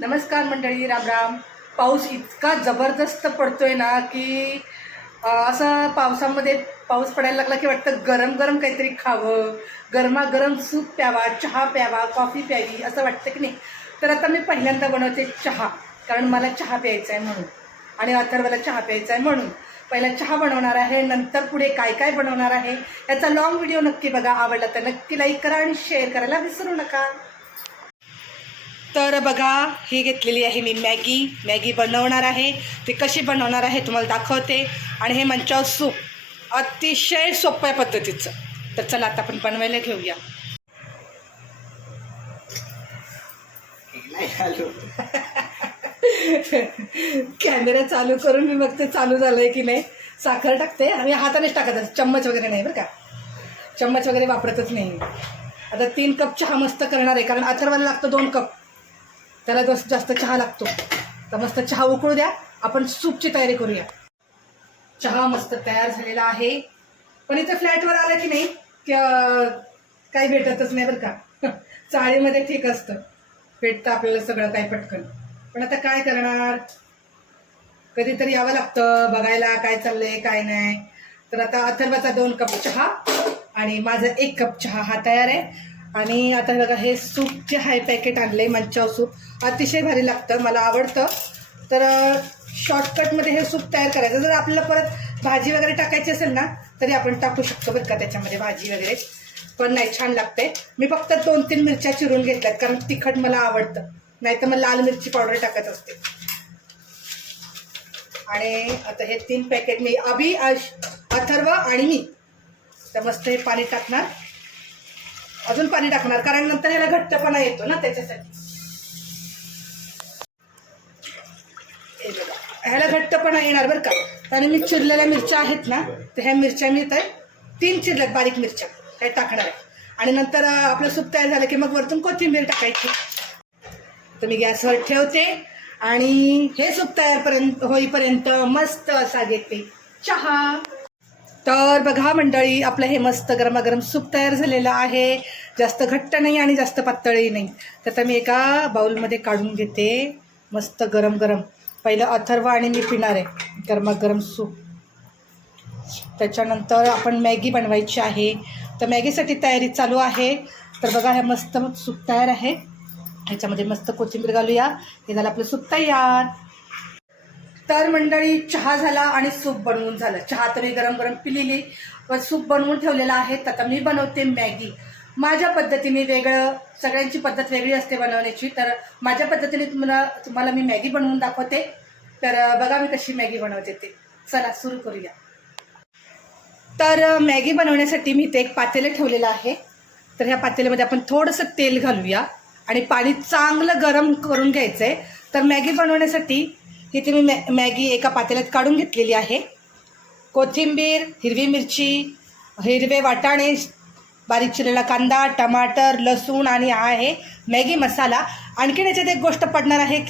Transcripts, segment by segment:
नमस्कार मंडळी, राम राम. पाऊस इतका जबरदस्त पडतोय ना की असं पावसामध्ये पाऊस पडायला लागला की वाटतं गरम गरम काहीतरी खावं, गरमागरम सूप प्यावा, चहा प्यावा, कॉफी प्यावी असं वाटतं की नाही. तर आता मी पहिल्यांदा बनवते चहा, कारण मला चहा प्यायचा आहे म्हणून आणि अथर्वला चहा प्यायचा आहे म्हणून. पहिला चहा बनवणार आहे, नंतर पुढे काय काय बनवणार आहे याचा लॉंग व्हिडिओ नक्की बघा. आवडला तर नक्की लाईक करा आणि शेअर करायला विसरू नका. तर बघा, ही घेतलेली आहे मी मॅगी बनवणार आहे. ते कशी बनवणार आहे तुम्हाला दाखवते. आणि हे मंचाव सूप अतिशय सोप्या पद्धतीचं. तर चला आता आपण बनवायला घेऊया. कॅमेरा चालू करून मी बघते चालू झालंय की नाही. साखर टाकते आणि हातानेच टाकायचं, चम्मच वगैरे नाही बरं का. चम्मच वगैरे वापरतच नाही. आता 3 कप चहा मस्त करणार आहे, कारण अथर्वाला लागतो 2 कप, त्याला जास्त चहा लागतो. तर मस्त चहा उकळू द्या, आपण सूपची तयारी करूया. चहा मस्त तयार झालेला आहे, पण इथं फ्लॅटवर आलं की नाही काही भेटतच नाही बरं का. चाळीमध्ये ठीक असतं, भेटतं आपल्याला सगळं काही पटकन. पण आता काय करणार, कधीतरी यावं लागतं बघायला काय चाललंय काय नाही. तर आता अथर्वाचा 2 कप चहा आणि माझा 1 कप चहा हा तयार आहे. आणि आता बघा, हे सूप जे आहे पॅकेट आणले मंचाव सूप, अतिशय भारी लागतं, मला आवडतं. तर शॉर्टकटमध्ये हे सूप तयार करायचं. जर आपल्याला परत भाजी वगैरे टाकायची असेल ना तरी आपण टाकू शकतो बरं का त्याच्यामध्ये, भाजी वगैरे. पण नाही, छान लागते. मी फक्त 2-3 मिरच्या चिरून घेतल्यात, कारण तिखट मला आवडतं, नाही तर मग लाल मिरची पावडर टाकत असते. आणि आता हे 3 पॅकेट मी अथर्व आणि मी तर मस्त हे पाणी टाकणार, अजून पाणी टाकणार, कारण नंतर ह्याला घट्टपणा येतो ना त्याच्यासाठी. हे बघा, ह्याला घट्टपणा येणार बरं का. आणि मी चिरलेल्या मिरच्या आहेत ना, तर ह्या मिरच्या मी तर 3 चिरल्यात बारीक मिरच्या, काय टाकणार आहे. आणि नंतर आपलं सूप तयार झालं की मग वरतून कोथिंबीर टाकायची. तर मी गॅसवर ठेवते आणि हे सूप तयार होईपर्यंत मस्त असा घेते चहा. तर बघा मंडळी, आपलं हे मस्त गरमागरम सूप तयार झालेलं आहे. जास्त घट्ट नाही आणि जास्त पातळही नाही. तर आता मी एका बाउलमध्ये काढून घेते, मस्त गरम गरम. पहिलं अथर्व आणि मी पिणार आहे गरमागरम सूप. त्याच्यानंतर आपण मॅगी बनवायची आहे, तर मॅगीसाठी तयारी चालू आहे. तर बघा, हे मस्त सूप तयार आहे. ह्याच्यामध्ये मस्त कोथिंबीर घालूया. हे झालं आपलं सूप तयार. तर मंडळी, चहा झाला आणि सूप बनवून झालं. चहा तरी गरम गरम पिलेली, पण सूप बनवून ठेवलेलं आहे. तर आता मी बनवते मॅगी माझ्या पद्धतीने. वेगळं, सगळ्यांची पद्धत वेगळी असते बनवण्याची. तर माझ्या पद्धतीने तुम्हाला मी मॅगी बनवून दाखवते. तर बघा मी कशी मॅगी बनवते ते. चला सुरू करूया. तर मॅगी बनवण्यासाठी मी इथे एक पातेलं ठेवलेलं आहे. तर ह्या पातेल्यामध्ये आपण थोडंसं तेल घालूया आणि पाणी चांगलं गरम करून घ्यायचं आहे. तर मॅगी बनवण्यासाठी इथे मी मॅगी एका पातेल्यात काढून घेतलेली आहे. कोथिंबीर, हिरवी मिरची, हिरवे वाटाणे, बारीक चिरलेला कांदा, टमाटर, लसूण आणि हा आहे मॅगी मसाला. आणखीन याच्यात एक गोष्ट पडणार आहे,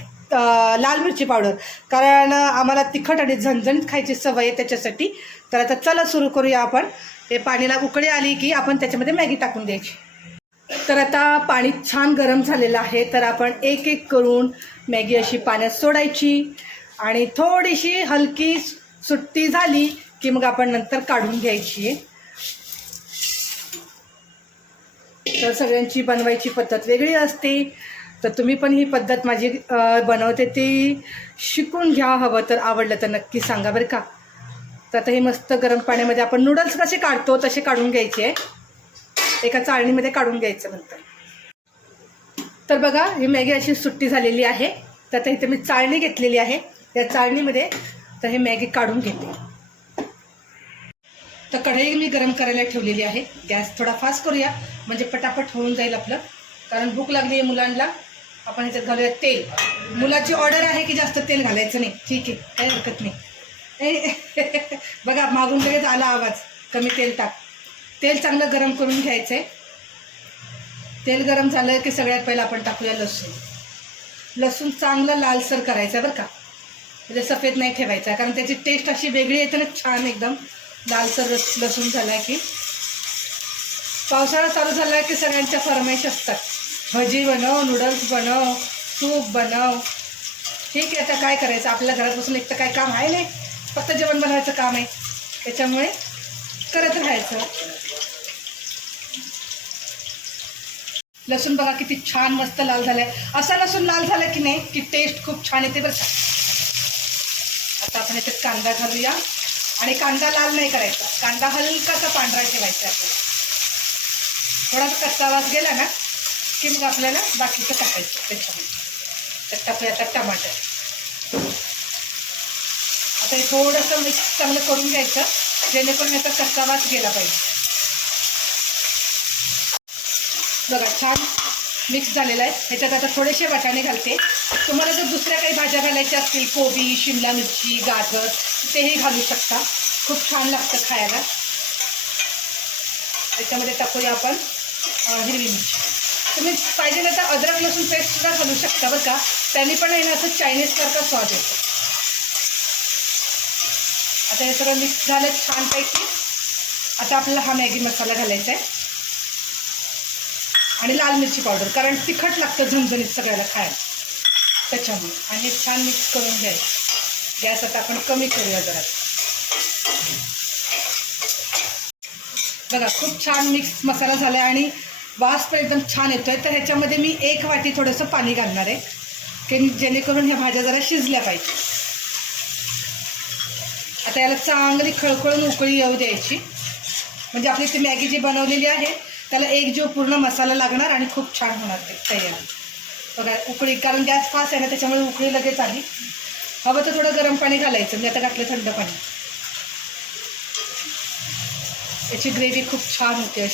लाल मिरची पावडर, कारण आम्हाला तिखट आणि झणझणीत खायची सवय आहे त्याच्यासाठी. तर आता चला सुरू करूया आपण. हे पाणीला उकळी आली की आपण त्याच्यामध्ये मॅगी टाकून द्यायची. तर आता पाणी छान गरम झालेलं आहे. तर आपण एक एक करून मॅगी अशी पाण्यात सोडायची आणि थोडीशी हलकी सुट्टी झाली की मग आपण नंतर काढून घ्यायची. तर सगळ्यांची बनवायची पद्धत वेगळी असते. तर तुम्ही पण ही पद्धत माझी बनवते ती शिकून घ्या. हवं तर, आवडलं तर नक्की सांगा बरं का. तर आता हे मस्त गरम पाण्यामध्ये आपण नूडल्स कसे काढतो तसे काढून घ्यायचे, एका चाळणीमध्ये काढून घ्यायचं नंतर. तर बघा, ही मॅगी अशी सुट्टी झालेली आहे. तर आता इथे मी चाळणी घेतलेली आहे, या चाळणीमध्ये तर हे मॅगी काढून घेते. तर कढई मी गरम करायला ठेवलेली आहे. गॅस थोडा फास्ट करूया म्हणजे पटापट होऊन जाईल आपलं, कारण भूक लागली आहे मुलांना. आपण ह्याच्यात घालूया तेल. मुलाची ऑर्डर आहे की जास्त तेल घालायचं नाही, ठीक आहे, काही हरकत नाही. बघा, मागून लगेच आला आवाज, कमी तेल टाक. तेल चांगलं गरम करून घ्यायचं आहे. तेल गरम झालं की सगळ्यात पहिलं आपण टाकूया लसूण. लसूण चांगलं लालसर करायचं बरं का, म्हणजे सफेद नाही ठेवायचा, कारण त्याची टेस्ट अशी वेगळी येते ना, छान एकदम लालसर लसूण झाला की. पावसाळा चालू झाला की सगळ्यांच्या फरमाईश असतात, भजी बनव, नूडल्स बनव, सूप बनव. ठीक आहे, आता काय करायचं, आपल्या घरात बसून एक तर काय काम आहे नाही, फक्त जेवण बनवायचं काम आहे, त्याच्यामुळे करत राहायचं. लसूण बघा किती छान मस्त लाल झालाय. असा लसूण लाल झाला की नाही की टेस्ट खूप छान येते बरं का. आता आपण याच्यात कांदा घालूया आणि कांदा लाल नाही करायचा, कांदा हलकासा पांढरा ठेवायचा आपल्याला. थोडासा कच्चा वास गेला ना की मग आपल्याला बाकीचं टाकायचं त्याच्यामध्ये. तर टाकूया आता टमाटर. आता हे थोडंसं मिक्स चांगलं करून घ्यायचं जेणेकरून याचा कच्चा वास गेला पाहिजे. बघा छान मिक्स झालेला आहे. ह्याच्यात आता थोडेसे वाटाणे घालते. तुम्हाला जर दुसऱ्या काही भाज्या घालायच्या असतील, कोबी, शिमला मिरची, गाजर, तेही घालू शकता. खूप छान लागतं खायला. त्याच्यामध्ये टाकूया आपण हिरवी मिरची. तुम्ही पाहिजे नाही तर अद्रक लसूण पेस्टसुद्धा घालू शकता बरं का, त्याने पण आहे ना असं चायनीजसारखा स्वाद येतो. आता हे सगळं मिक्स झालं छानपैकी. आता आपल्याला हा मॅगी मसाला घालायचा आहे आणि लाल मिरची पावडर, कारण तिखट लागतं झणझणीत सगळ्याला खायला त्याच्यामुळे. आणि छान मिक्स करून घ्यायचं. गॅस आता आपण कमी करूया जरा. बघा खूप छान मिक्स मसाला झाला आहे आणि वास पण एकदम छान येतोय. तर ह्याच्यामध्ये मी 1 वाटी थोडंसं पाणी घालणार आहे की जेणेकरून ह्या भाज्या जरा शिजल्या पाहिजे. आता याला चांगली खळखळून उकळी येऊ द्यायची, म्हणजे आपली ती मॅगी जी बनवलेली आहे त्याला एक जीव पूर्ण मसाला लागणार आणि खूप छान होणार ते तयार. बघा उकळी, कारण गॅस फास्ट आहे ना त्याच्यामुळे उकळी लगेच आली. हवं तर थोडं गरम पाणी घालायचं, मी आता घातलं थंड पाणी. याची ग्रेव्ही खूप छान होते.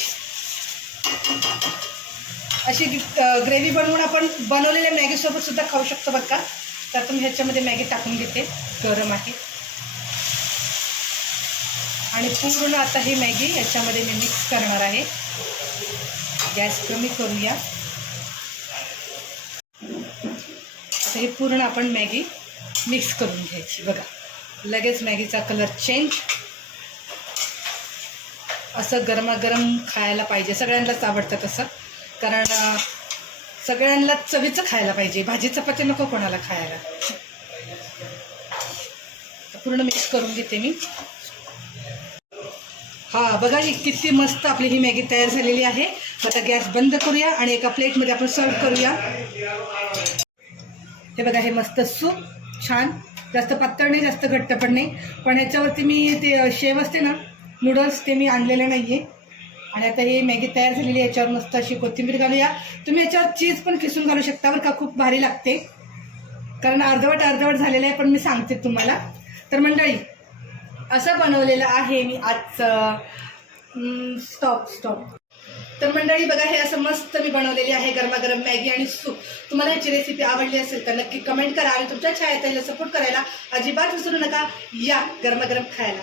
अशी ग्रेव्ही बनवून आपण बनवलेल्या मॅगीसोबत सुद्धा खाऊ शकतो बरं का. तर तुम्ही ह्याच्यामध्ये मॅगी टाकून घेते, गरम आहे. आणि पूर्ण आता ही मॅगी याच्यामध्ये मी मिक्स करणार आहे. गॅस कमी करूया. आता हे पूर्ण आपण मॅगी मिक्स करून घ्यायची. बघा लगेच मॅगीचा कलर चेंज. असं गरमागरम खायला पाहिजे, सगळ्यांनाच आवडतं तसं, कारण सगळ्यांना चवीचं खायला पाहिजे. भाजी चपाती नको कोणाला खायला. पूर्ण मिक्स करून घेते मी. हा बघा ही किती मस्त आपली ही मॅगी तयार झालेली आहे. आता गॅस बंद करूया आणि एका प्लेटमध्ये आपण सर्व करूया. हे बघा हे मस्त सूप छान, जास्त पातळ नाही जास्त घट्ट पण नाही. पण ह्याच्यावरती मी ते शेव असते ना नूडल्स, ते मी आणलेले नाही आहे. आणि आता ही मॅगी तयार झालेली आहे. याच्यावर मस्त अशी कोथिंबीर घालूया. तुम्ही याच्यावर चीज पण किसून घालू शकता बरं का, खूप भारी लागते. कारण अर्धवट झालेलं आहे पण मी सांगते तुम्हाला. तर मंडळी असं बनवलेलं आहे मी आजचं. स्टॉप. तर मंडळी बघा हे असं मस्त मी बनवलेली आहे गरमागरम मॅगी आणि सूप. तुम्हाला ह्याची रेसिपी आवडली असेल तर नक्की कमेंट करा आणि तुमच्या छायाताईला सपोर्ट करायला अजिबात विसरू नका. या गरमागरम खायला.